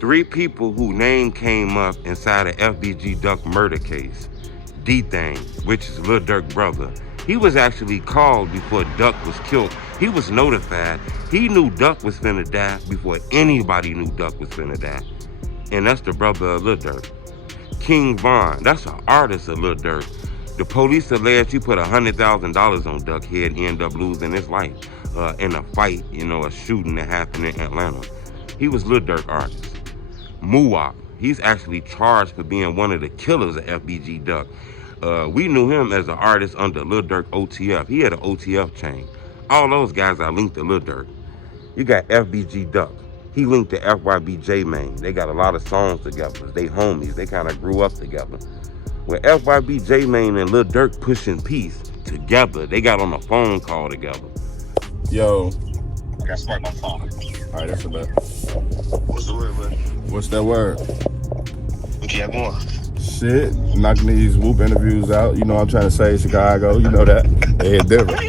3 people whose name came up inside the FBG Duck murder case. DThang, which is Lil Durk brother. He was actually called before Duck was killed. He was notified. He knew Duck was finna die before anybody knew Duck was finna die. And that's the brother of Lil Durk. King Von, that's an artist of Lil Durk. The police alleged he put $100,000 on Duck Head and ended up losing his life in a fight, a shooting that happened in Atlanta. He was Lil Durk artist. Muwop, he's actually charged for being one of the killers of FBG Duck. We knew him as an artist under Lil Durk OTF. He had an OTF chain. All those guys are linked to Lil Durk. You got FBG Duck. He linked to FYBJ Main. They got a lot of songs together. They homies. They kind of grew up together. With FYBJ Main and Lil Durk pushing peace together, they got on a phone call together. Yo. I got smart my phone. All right, that's a bet. What's the word, man? What's that word? What you have going? Shit, knocking these Whoop interviews out. You know I'm trying to say Chicago. You know that. They hit different.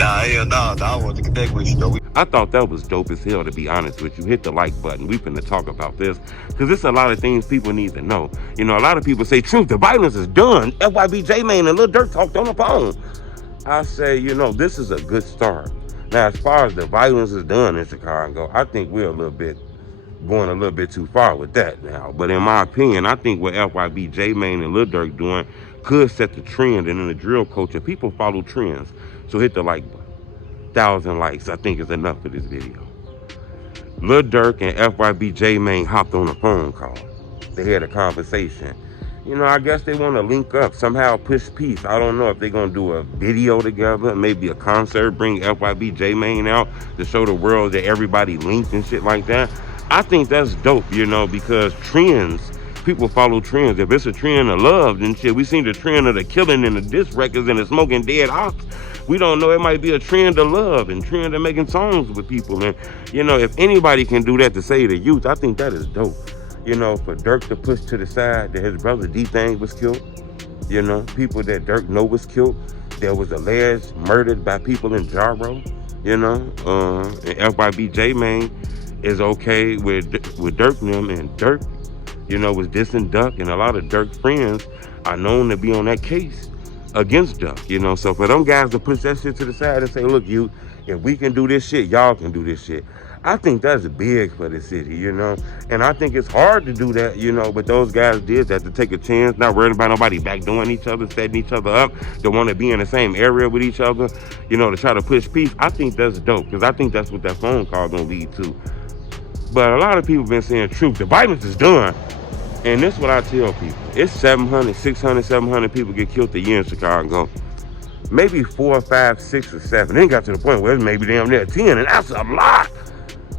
I want to connect with you, though. I thought that was dope as hell, to be honest with you. Hit the like button. We finna talk about this because there's a lot of things people need to know. A lot of people say, Truth, the violence is done. FYBJ Main and Lil Durk talked on the phone. I say, this is a good start. Now, as far as the violence is done in Chicago, I think we're going a little bit too far with that now. But in my opinion, I think what FYBJ Main and Lil Durk doing could set the trend. And in the drill culture, people follow trends. So hit the like button. 1,000 likes, I think, is enough for this video. Lil Durk and FYBJ Main hopped on a phone call. They had a conversation. I guess they want to link up, somehow push peace. I don't know if they're going to do a video together, maybe a concert, bring FYBJ Main out to show the world that everybody linked and shit like that. I think that's dope, because trends, people follow trends. If it's a trend of love, then shit, we seen the trend of the killing and the diss records and the smoking dead ops. We don't know, it might be a trend of love and trend of making songs with people. And, if anybody can do that to save the youth, I think that is dope. For Durk to push to the side that his brother DThang was killed, people that Durk know was killed, that was alleged murdered by people in Jaro, and FYBJ Main is okay with Durk and them, and Durk, was dissing Duck, and a lot of Durk friends are known to be on that case against Duck, so for them guys to push that shit to the side and say, look, if we can do this shit, y'all can do this shit. I think that's big for the city, and I think it's hard to do that, but those guys did that to take a chance, not worrying about nobody backdoing each other, setting each other up, to want to be in the same area with each other, to try to push peace. I think that's dope, because I think that's what that phone call gonna lead to. But a lot of people been saying, Truth, the violence is done. And this is what I tell people. It's 700, 600, 700 people get killed a year in Chicago. Maybe 4, 5, 6, or 7. Then got to the point where it's maybe damn near 10, and that's a lot.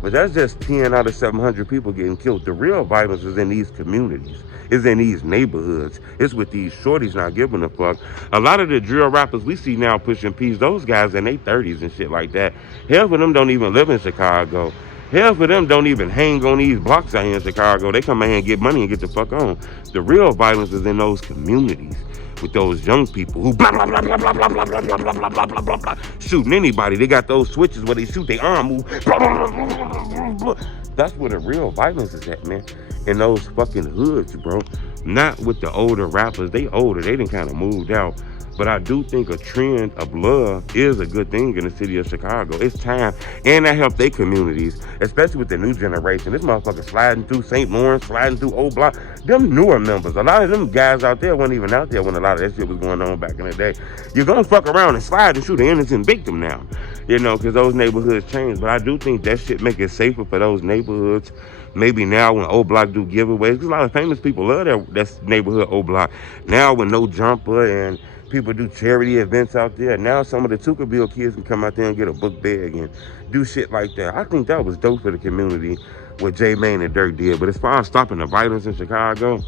But that's just 10 out of 700 people getting killed. The real violence is in these communities. It's in these neighborhoods. It's with these shorties not giving a fuck. A lot of the drill rappers we see now pushing peace, those guys in their 30s and shit like that, half of them don't even live in Chicago. Half of them don't even hang on these blocks out here in Chicago. They come out here and get money and get the fuck on. The real violence is in those communities with those young people who blah, blah, blah, blah, blah, blah, blah, blah, blah, blah, blah, blah, blah, blah, shooting anybody. They got those switches where they shoot their arm move. Blah, blah, blah, blah, blah, blah. That's where the real violence is at, man. In those fucking hoods, bro. Not with the older rappers. They older. They done kind of moved out. But I do think a trend of love is a good thing in the city of Chicago. It's time. And that helped their communities, especially with the new generation. This motherfucker sliding through St. Lawrence, sliding through Old Block. Them newer members, a lot of them guys out there weren't even out there when a lot of that shit was going on back in the day. You're going to fuck around and slide and shoot an innocent victim now, because those neighborhoods change. But I do think that shit make it safer for those neighborhoods. Maybe now when Old Block do giveaways, because a lot of famous people love that neighborhood Old Block. Now with No Jumper and people do charity events out there. Now some of the Tuckerville kids can come out there and get a book bag and do shit like that. I think that was dope for the community, what J Main and Durk did. But as far as stopping the violence in Chicago,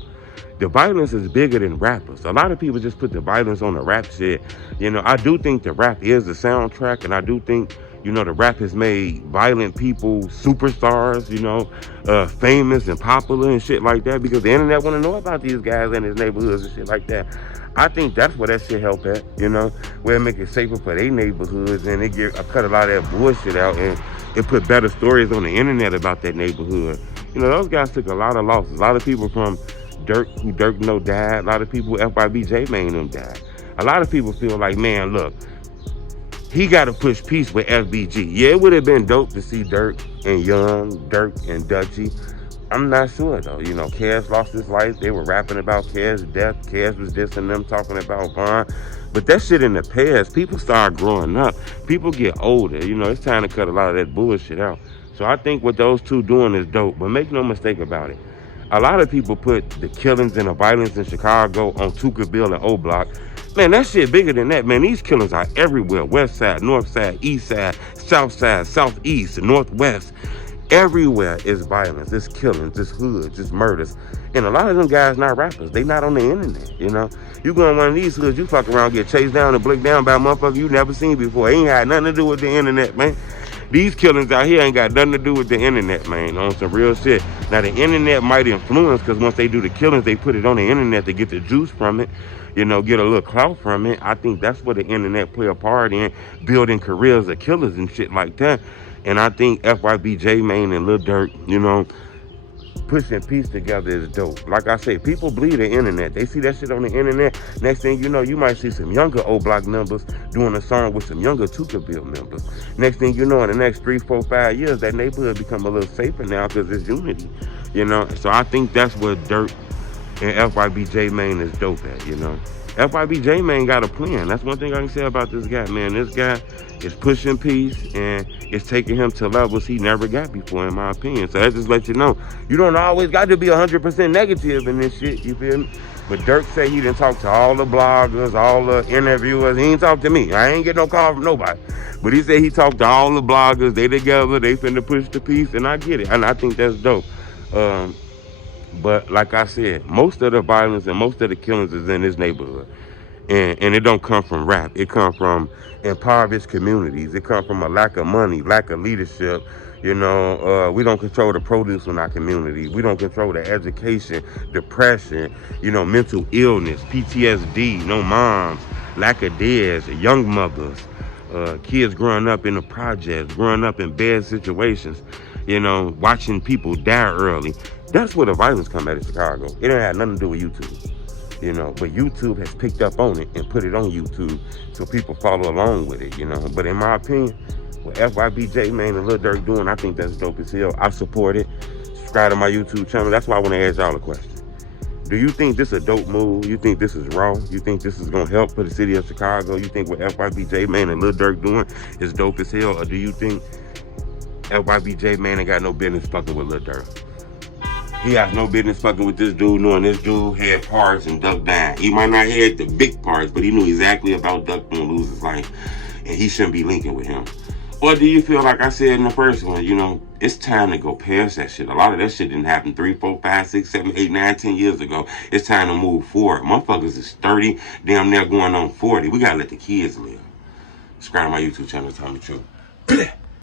the violence is bigger than rappers. A lot of people just put the violence on the rap shit. I do think the rap is the soundtrack, and I do think, the rap has made violent people superstars, famous and popular and shit like that, because the internet want to know about these guys in his neighborhoods and shit like that. I think that's where that shit help at, where it make it safer for their neighborhoods, and they cut a lot of that bullshit out, and It put better stories on the internet about that neighborhood. You know, those guys took a lot of losses. A lot of people from who Durk know died. A lot of people FYBJ Mane them died. A lot of people feel like, man, look, he got to push peace with FBG. Yeah, it would have been dope to see Durk and Young, Durk and Dutchy. I'm not sure though. You know, Kaz lost his life. They were rapping about Kaz's death. Kaz was dissing them, talking about Vaughn. But that shit in the past, people start growing up. People get older. You know, it's time to cut a lot of that bullshit out. So I think what those two doing is dope. But make no mistake about it. A lot of people put the killings and the violence in Chicago on Tuckerville and O Block. Man, that shit bigger than that, man. These killings are everywhere. West side, north side, east side, south side, southeast, northwest. Everywhere is violence, it's killings, it's hoods, it's murders. And a lot of them guys not rappers. They not on the internet, you know. You go in one of these hoods, you fuck around, get chased down and blicked down by a motherfucker you never seen before. It ain't had nothing to do with the internet, man. These killings out here ain't got nothing to do with the internet, man, on some real shit. Now, the internet might influence, because once they do the killings, they put it on the internet to get the juice from it, you know, get a little clout from it. I think that's where the internet play a part in building careers of killers and shit like that. And I think FYBJ Mane and Lil Durk, you know, pushing peace together is dope. Like I say, people bleed the internet. They see that shit on the internet. Next thing you know, you might see some younger O Block members doing a song with some younger Tuckerville members. Next thing you know, in the next 3, 4, 5 years, that neighborhood become a little safer now because there's unity, you know. So I think that's what Durk and FYBJ Mane is dope at, you know. FYBJ Mane got a plan. That's one thing I can say about this guy, man. This guy is pushing peace and it's taking him to levels he never got before, in my opinion. So that just lets you know, you don't always got to be 100% negative in this shit, you feel me? But Durk said he didn't talk to all the bloggers, all the interviewers. He ain't talk to me. I ain't get no call from nobody. But he said he talked to all the bloggers. They together. They finna push the peace, and I get it. And I think that's dope. But like I said, most of the violence and most of the killings is in this neighborhood. And it don't come from rap. It come from impoverished communities. It come from a lack of money, lack of leadership. You know, we don't control the produce in our community. We don't control the education, depression, you know, mental illness, PTSD, no moms, lack of dads, young mothers, kids growing up in the projects, growing up in bad situations, you know, watching people die early. That's where the violence come at in Chicago. It ain't had nothing to do with YouTube, you know, but YouTube has picked up on it and put it on YouTube so people follow along with it, you know. But in my opinion, what FYBJ Mane and Lil Durk doing, I think that's dope as hell. I support it. Subscribe to my YouTube channel. That's why I want to ask y'all a question. Do you think this is a dope move? You think this is raw? You think this is going to help for the city of Chicago? You think what FYBJ Mane and Lil Durk doing is dope as hell? Or do you think FYBJ Mane ain't got no business fucking with Lil Durk? He has no business fucking with this dude, knowing this dude had parts and Duck died. He might not have the big parts, but he knew exactly about Duck gonna lose his life, and he shouldn't be linking with him. Or do you feel like I said in the first one, you know, it's time to go past that shit. A lot of that shit didn't happen 3, 4, 5, 6, 7, 8, 9, 10 years ago. It's time to move forward. Motherfuckers is 30, damn near going on 40. We gotta let the kids live. Subscribe to my YouTube channel, tell me the truth.